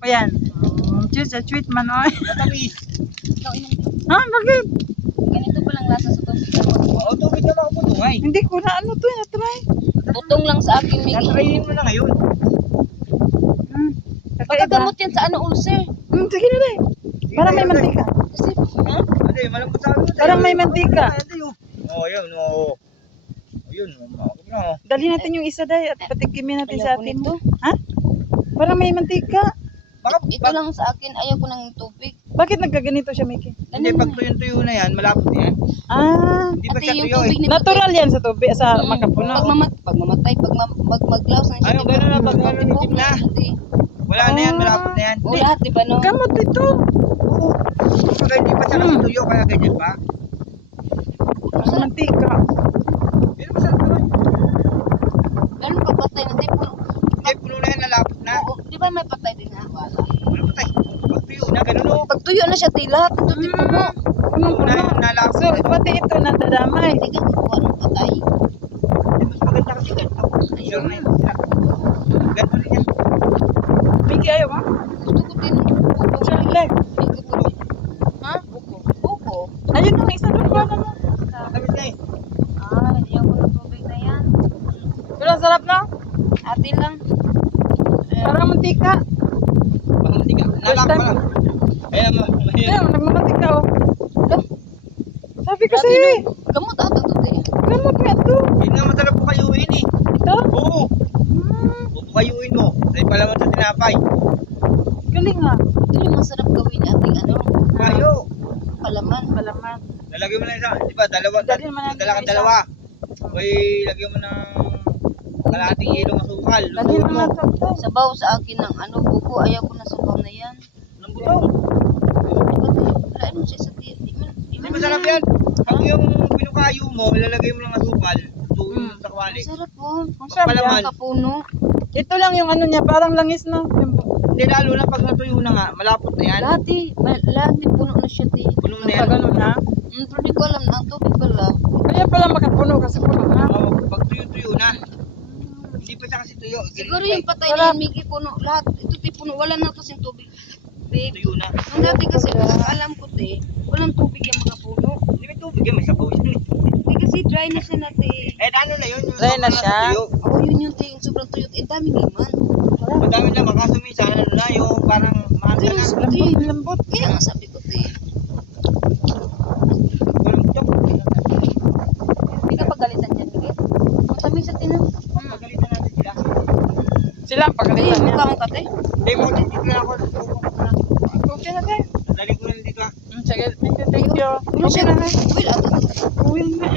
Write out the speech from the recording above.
Ayan. Diyos, sweet man, oy. Matamis. Ikaw, inom. Ha? Bakit? Ganito palang lasa sa tubig. Oo, tubig na ako po ay. Hindi ko na ano to, na-try. Butong lang sa akin, Miggy. Natrayin mo na ngayon. Baka gamot yan sa ano, ulcer. Sige na rin. Parang may mantika. Kasi, ha? Ate, malambot sa akin. Parang may mantika. Oo, yun. Oo. Yun. Oo. Dali natin yung isa day at patikimin natin sa Ayaw ko atin. nito. Ha? Parang may mantika. Ito lang sa akin, ayaw ko ng tubig. Bakit nagkaganito siya, Mickey? Hindi, pag tuyo na yan, malapot na yan. Ah, Hindi pa Ate, siya yung tuyo eh. tubig ni natural yan sa tubig, sa makapuno. Pag mamatay, pag maglaws na siya. Ano, gano'n na pag ano nitim na. Wala na yan, malapot na yan. O lahat, di ba, no? Gamot ito. Oo. Kaya hindi pa siya nakatuyo, kaya ganyan pa. Sa mantika. Pero masarap naman. Ganun pagpatay na, di puno. Hindi, puno na yan, nalapot na. Oo, di ba may patay din na? Wala. Wala pa tayo. Pag tuyo na, gano'n o. Pag tuyo na siya, di lahat. Ito, di puno. Puno na yan, nalapot. So, pati ito nadadamay. Hindi ka kukuha ng patay. Mas maganda kasi ganito. Sure na yun. Ganito rin yan. Mickey, ayaw ha? Gusto ko din. Buko. Sure, leg. Hindi ko din. Ha? Buko. Buko? Ayun ang isa doon ba naman? Matamis na eh. Ah, ayaw ko ng tubig na yan. Pero ang sarap na. Atin lang. Parang mantika. Baka matiga. Nalapot pa lang. Ayan, Ayan, nagmamantika oh. Sabi ko Grabe, sa'yo eh. Gamot ata to, di. Gamot nga to. Yun nga masarap po kayuin eh. Ito? Oo. Pupukayuin mo. Dahil pala mo sa tinapay. Galing ha. Ito yung masarap gawin ating ano, Kayo. palaman. Palaman. Lalagyan mo na isa. Di ba? Dalawa. Dali naman natin Dala ka yung isa. dalawa. Uy, lagyan mo ng kalahating ilong asukal. Dali Lutuin naman mo. natin to. Sabaw sa akin ng ano, buko. Ayaw ko na sabaw na yan. Ng buto. Wala ano siya sa tiyan. Hindi masarap yan. Pag yung pinukayo mo, ilalagay mo ng asukal. Lutuin mo sa kawali. Masarap po. Ang sarap Palaman. yan. Kapuno. Ito lang yung ano niya, parang langis na. Hindi lalo na pag natuyo na nga, malapot na yan. Lahat puno na siya, di. Puno na yan. Pag ano na. Pero di ko alam na ang tubig pala. Kaya pala makapuno kasi puno na. Oo, pag tuyo-tuyo na. Hindi pa siya kasi tuyo. Siguro yung patay Sarap. na yung Miggy puno. Lahat. Ito ti puno. Wala na kasing tubig. Babe. Tuyo na. Nung dati kasi, alam ko te, walang tubig yung mga puno. Hindi may tubig yan, may sabaw yan. Hindi kasi dry na siya na te. Eh, ano na yun? Yung Dry na sobrang siya? tuyo. Oo, yun yung te, yung sobrang tuyot. Eh, daming liman. Madami naman kaso minsan, ano na yung parang maaga na. Lambot, lambot. Kaya nga sabi ko te, Walang butok. hindi ka pagalitan dyan, Miggy. Matamis sa tinan. Pagalitan natin sila. Sila ang Ay, pagalitan niya. mukha kang kate. Hindi mo, dito na ako. Okay na tayo. Dali ko na dito ah. Sige, thank you. Ano Okay siya? na tayo. Well, ato. Uwi na.